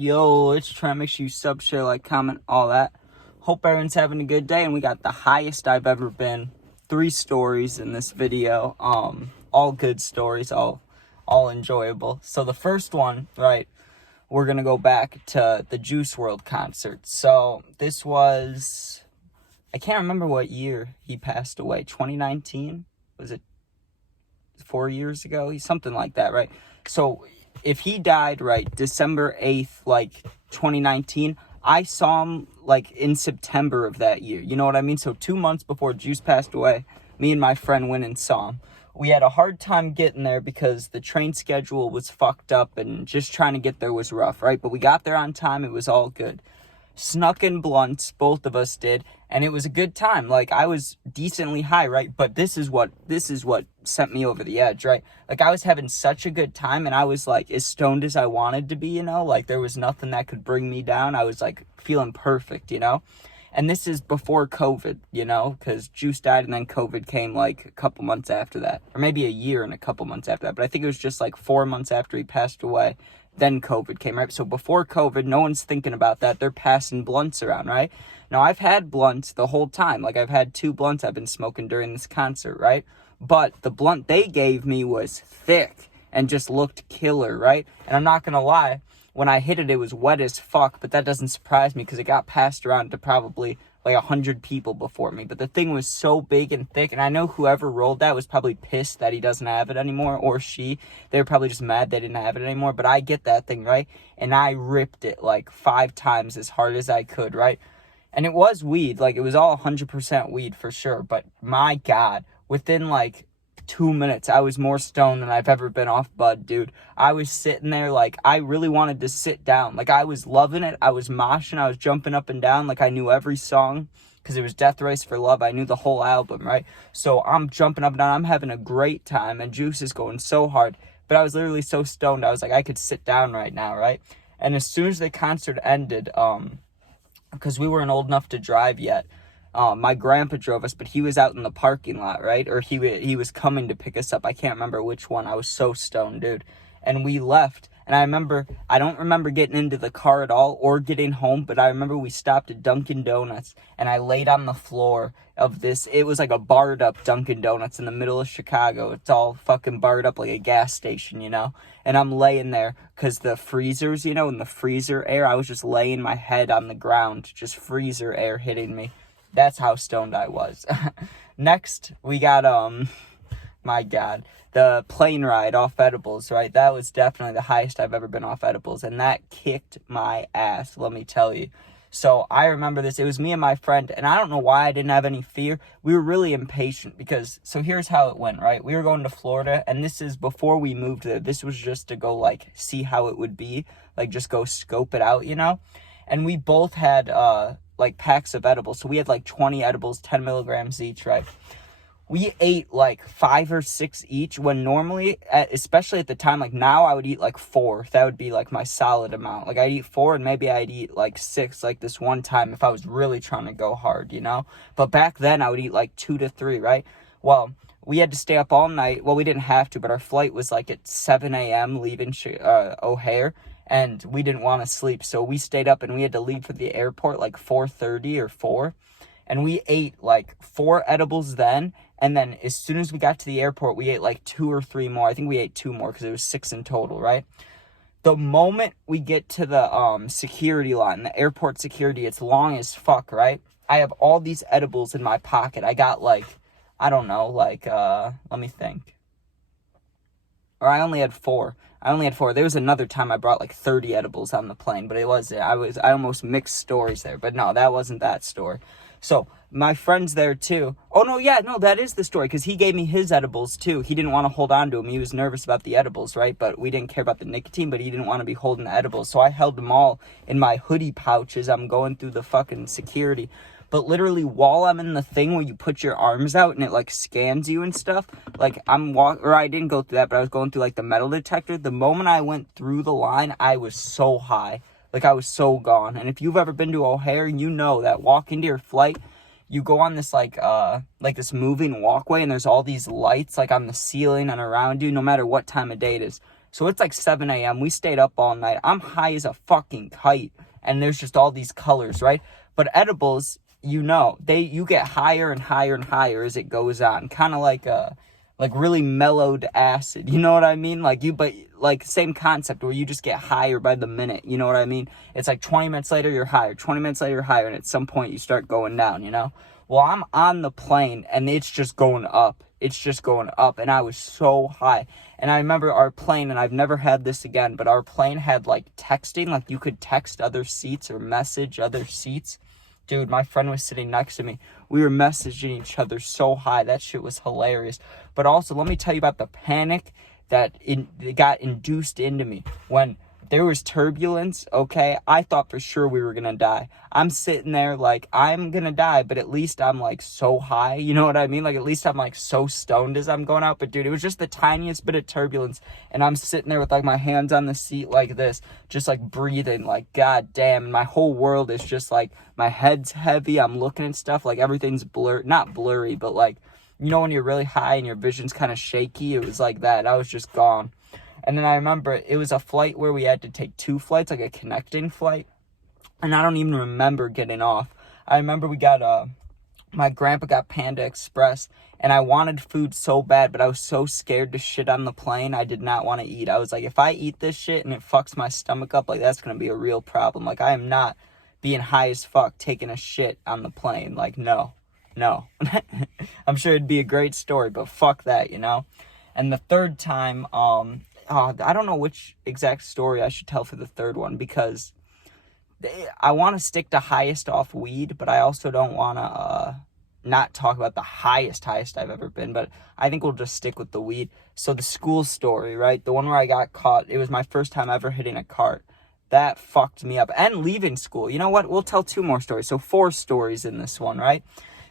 Yo, let's try to make sure you sub, share, like, comment, all that. Hope everyone's having a good day, and we got the highest I've ever been. 3 stories in this video. All good stories, all enjoyable. So the first one, right, we're gonna go back to the Juice WRLD concert. So this was, I can't remember what year he passed away. 2019? Was it 4 years ago? Something like that, right? So if he died, right, December 8th, like, 2019, I saw him, like, in September of that year. You know what I mean? So 2 months before Juice passed away, me and my friend went and saw him. We had a hard time getting there because the train schedule was fucked up and just trying to get there was rough, right? But we got there on time. It was all good. Snuck in blunts, both of us did, and it was a good time. Like, I was decently high, right? But this is what sent me over the edge, right? Like, I was having such a good time, and I was, like, as stoned as I wanted to be, you know? Like, there was nothing that could bring me down. I was, like, feeling perfect, you know? And this is before COVID, you know? Because Juice died, and then COVID came, like, a couple months after that. Or maybe a year and a couple months after that. But I think it was just, like, 4 months after he passed away. Then COVID came, right? So before COVID, no one's thinking about that. They're passing blunts around, right? Now, I've had blunts the whole time. Like, I've had 2 blunts I've been smoking during this concert, right? But the blunt they gave me was thick and just looked killer, right? And I'm not going to lie, when I hit it, it was wet as fuck, but that doesn't surprise me because it got passed around to probably like 100 people before me. But the thing was so big and thick, and I know whoever rolled that was probably pissed that he doesn't have it anymore, or she. They were probably just mad they didn't have it anymore, but I get that thing, right? And I ripped it like 5 times as hard as I could, right? And it was weed, like it was all 100% weed for sure, but my God, within like 2 minutes, I was more stoned than I've ever been off bud, dude. I was sitting there like I really wanted to sit down. Like, I was loving it. I was moshing. I was jumping up and down like I knew every song because it was Death Race for Love. I knew the whole album, right? So I'm jumping up and down. I'm having a great time, and Juice is going so hard. But I was literally so stoned. I was like, I could sit down right now, right? And as soon as the concert ended, because we weren't old enough to drive yet, my grandpa drove us, but he was out in the parking lot, right? Or he was coming to pick us up. I can't remember which one. I was so stoned, dude. And we left. And I don't remember getting into the car at all or getting home, but I remember we stopped at Dunkin' Donuts, and I laid on the floor of this. It was like a barred up Dunkin' Donuts in the middle of Chicago. It's all fucking barred up like a gas station, you know? And I'm laying there because the freezers, you know, in the freezer air, I was just laying my head on the ground, just freezer air hitting me. That's how stoned I was. Next, we got, my God, the plane ride off edibles, right? That was definitely the highest I've ever been off edibles, and that kicked my ass, let me tell you. So I remember this. It was me and my friend, and I don't know why I didn't have any fear. We were really impatient because, so here's how it went, right? We were going to Florida, and this is before we moved there. This was just to go, like, see how it would be, like, just go scope it out, you know? And we both had, like, packs of edibles. So we had, like, 20 edibles, 10 milligrams each, right? We ate, like, 5 or 6 each when normally, especially at the time, like, now I would eat, like, 4. That would be, like, my solid amount. Like, I'd eat 4 and maybe I'd eat, like, 6, like, this one time if I was really trying to go hard, you know? But back then, I would eat, like, 2 to 3, right? Well, we had to stay up all night. Well, we didn't have to, but our flight was, like, at 7 a.m. leaving O'Hare. And we didn't want to sleep, so we stayed up, and we had to leave for the airport like 4:30 or 4. And we ate like 4 edibles then, and then as soon as we got to the airport, we ate like 2 or 3 more. I think we ate 2 more because it was 6 in total, right? The moment we get to the security line, the airport security, it's long as fuck, right? I have all these edibles in my pocket. I got like, I don't know, like, let me think. Or I only had 4. There was another time I brought like 30 edibles on the plane, but I almost mixed stories there. But no, that wasn't that story. So my friend's there too. Oh no, yeah, no, that is the story, because he gave me his edibles too. He didn't want to hold on to them. He was nervous about the edibles, right? But we didn't care about the nicotine, but he didn't want to be holding the edibles. So I held them all in my hoodie pouch as I'm going through the fucking security. But literally, while I'm in the thing where you put your arms out and it, like, scans you and stuff, like, I didn't go through that, but I was going through, like, the metal detector. The moment I went through the line, I was so high. Like, I was so gone. And if you've ever been to O'Hare, you know that walking to your flight, you go on this, like this moving walkway, and there's all these lights, like, on the ceiling and around you, no matter what time of day it is. So it's like 7 a.m. We stayed up all night. I'm high as a fucking kite. And there's just all these colors, right? But edibles, you get higher and higher and higher as it goes on. Kind of like really mellowed acid. You know what I mean? But same concept where you just get higher by the minute. You know what I mean? It's like 20 minutes later, you're higher. 20 minutes later, you're higher. And at some point, you start going down, you know? Well, I'm on the plane, and it's just going up. It's just going up, and I was so high. And I remember our plane, and I've never had this again, but our plane had, like, texting. Like, you could text other seats or message other seats. Dude, my friend was sitting next to me. We were messaging each other so high. That shit was hilarious. But also, let me tell you about the panic that it got induced into me when there was turbulence, okay? I thought for sure we were gonna die. I'm sitting there like, I'm gonna die, but at least I'm like so high, you know what I mean? Like, at least I'm like so stoned as I'm going out. But dude, it was just the tiniest bit of turbulence, and I'm sitting there with like my hands on the seat like this, just like breathing, like god damn. And my whole world is just like, my head's heavy, I'm looking at stuff, like everything's blurred, not blurry, but like, you know when you're really high and your vision's kind of shaky? It was like that. I was just gone. And then I remember it was a flight where we had to take 2 flights, like a connecting flight. And I don't even remember getting off. I remember my grandpa got Panda Express, and I wanted food so bad, but I was so scared to shit on the plane. I did not want to eat. I was like, if I eat this shit and it fucks my stomach up, like, that's going to be a real problem. Like, I am not being high as fuck taking a shit on the plane. Like, no. I'm sure it'd be a great story, but fuck that, you know? And the third time, I don't know which exact story I should tell for the third one, because I want to stick to highest off weed, but I also don't want to not talk about the highest I've ever been, but I think we'll just stick with the weed. So the school story, right? The one where I got caught, it was my first time ever hitting a cart. That fucked me up. And leaving school. You know what? We'll tell 2 more stories. So 4 stories in this one, right?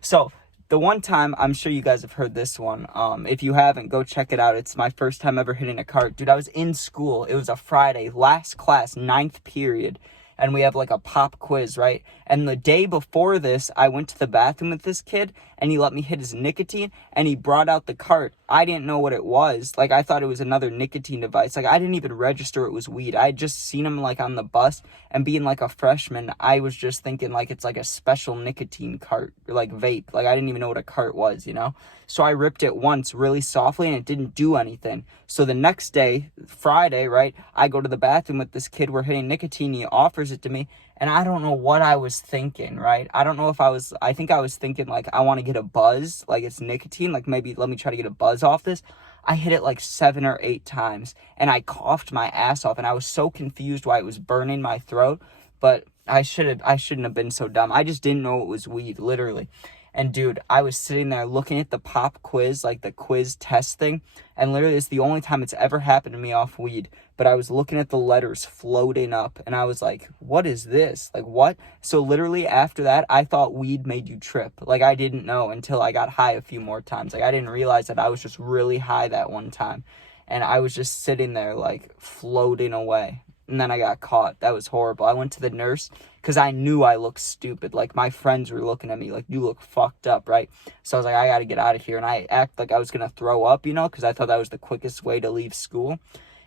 So the one time, I'm sure you guys have heard this one. If you haven't, go check it out. It's my first time ever hitting a cart. Dude, I was in school. It was a Friday, last class, 9th period. And we have like a pop quiz, right? And the day before this, I went to the bathroom with this kid, and he let me hit his nicotine, and he brought out the cart. I didn't know what it was. Like, I thought it was another nicotine device. Like, I didn't even register it was weed. I had just seen him like on the bus, and being like a freshman, I was just thinking like it's like a special nicotine cart, or like vape. Like, I didn't even know what a cart was, you know? So I ripped it once really softly, and it didn't do anything. So the next day, Friday, right, I go to the bathroom with this kid. We're hitting nicotine. He offers it to me, and I don't know what I was thinking, right? I don't know if I think I was thinking, like, I want to get a buzz, like it's nicotine, like maybe let me try to get a buzz off this. I hit it like 7 or 8 times, and I coughed my ass off, and I was so confused why it was burning my throat, but I shouldn't have been so dumb. I just didn't know it was weed, literally. And dude, I was sitting there looking at the pop quiz, like the quiz test thing, and literally it's the only time it's ever happened to me off weed. But I was looking at the letters floating up, and I was like, what is this? Like, what? So literally after that, I thought weed made you trip. Like, I didn't know until I got high a few more times. Like, I didn't realize that I was just really high that one time. And I was just sitting there, like, floating away. And then I got caught. That was horrible. I went to the nurse because I knew I looked stupid. Like, my friends were looking at me like, you look fucked up, right? So I was like, I got to get out of here. And I act like I was going to throw up, you know, because I thought that was the quickest way to leave school.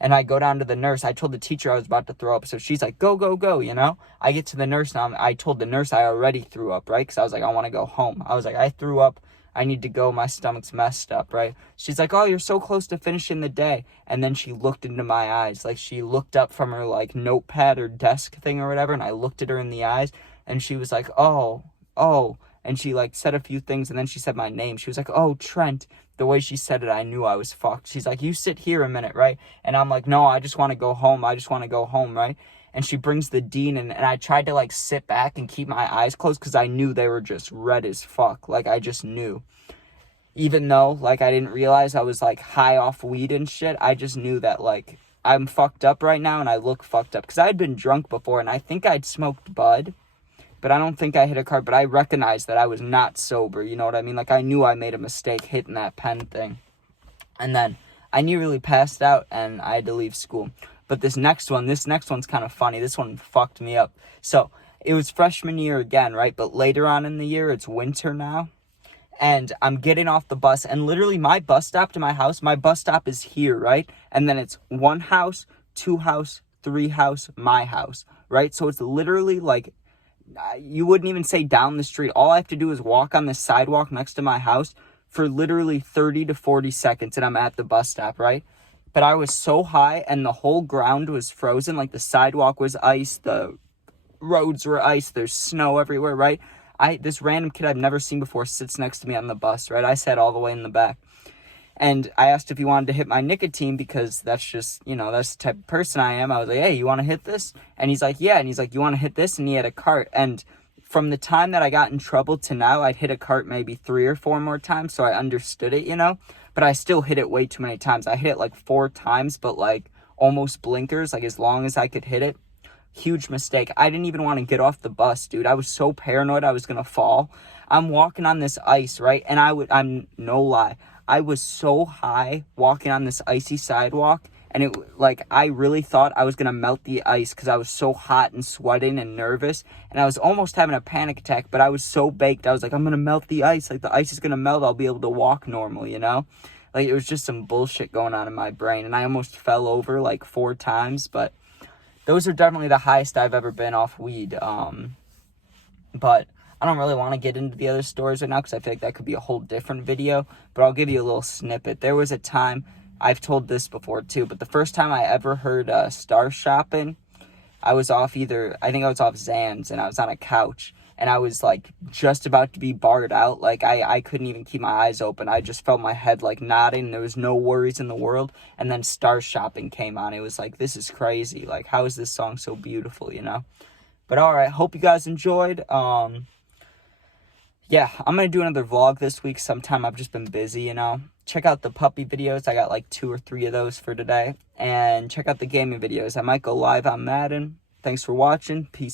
And I go down to the nurse. I told the teacher I was about to throw up. So she's like, go, go, go, you know? I get to the nurse now. I told the nurse I already threw up, right? Because I was like, I want to go home. I was like, I threw up. I need to go. My stomach's messed up, right? She's like, oh, you're so close to finishing the day. And then she looked into my eyes. Like, she looked up from her, like, notepad or desk thing or whatever. And I looked at her in the eyes. And she was like, oh. And she, like, said a few things. And then she said my name. She was like, oh, Trent. The way she said it, I knew I was fucked. She's like, you sit here a minute, right? And I'm like, no, I just want to go home. Right? And she brings the dean, and I tried to, like, sit back and keep my eyes closed because I knew they were just red as fuck. Like, I just knew. Even though, like, I didn't realize I was, like, high off weed and shit, I just knew that, like, I'm fucked up right now and I look fucked up. Because I had been drunk before, and I think I'd smoked bud, but I don't think I hit a cart. But I recognized that I was not sober, you know what I mean? Like, I knew I made a mistake hitting that pen thing. And then I nearly passed out, and I had to leave school. But this next one's kind of funny. This one fucked me up. So, it was freshman year again, right? But later on in the year, it's winter now. and I'm getting off the bus, and literally my bus stop to my house, my bus stop is here, right? And then it's 1 house, 2 house, 3 house, my house, right? So it's literally like, you wouldn't even say down the street. All I have to do is walk on the sidewalk next to my house for literally 30 to 40 seconds, and I'm at the bus stop, right? But I was so high, and the whole ground was frozen. Like, the sidewalk was ice, the roads were ice, there's snow everywhere, right? This random kid I've never seen before sits next to me on the bus, right? I sat all the way in the back. And I asked if he wanted to hit my nicotine, because that's just, that's the type of person I am. I was like, hey, you want to hit this? And he's like, yeah. And he's like, you want to hit this? And he had a cart. And from the time that I got in trouble to now, I'd hit a cart maybe 3 or 4 more times, so I understood it, But I still hit it way too many times. I hit it like 4 times, but like almost blinkers, like as long as I could hit it. Huge mistake. I didn't even want to get off the bus, dude. I was so paranoid I was going to fall. I'm walking on this ice, right? And I'm no lie, I was so high walking on this icy sidewalk, and I really thought I was going to melt the ice because I was so hot and sweating and nervous, and I was almost having a panic attack, but I was so baked. I was like, I'm going to melt the ice. Like, the ice is going to melt. I'll be able to walk normal, Like, it was just some bullshit going on in my brain, and I almost fell over like 4 times, but those are definitely the highest I've ever been off weed. But I don't really want to get into the other stories right now because I feel like that could be a whole different video. But I'll give you a little snippet. There was a time, I've told this before too, but the first time I ever heard Star Shopping, I was off I think I was off Xans, and I was on a couch. And I was, like, just about to be barred out. Like, I couldn't even keep my eyes open. I just felt my head, like, nodding. There was no worries in the world. And then Star Shopping came on. It was like, this is crazy. Like, how is this song so beautiful, But, all right. Hope you guys enjoyed. Yeah, I'm going to do another vlog this week sometime. I've just been busy, Check out the puppy videos. I got, like, 2 or 3 of those for today. And check out the gaming videos. I might go live on Madden. Thanks for watching. Peace.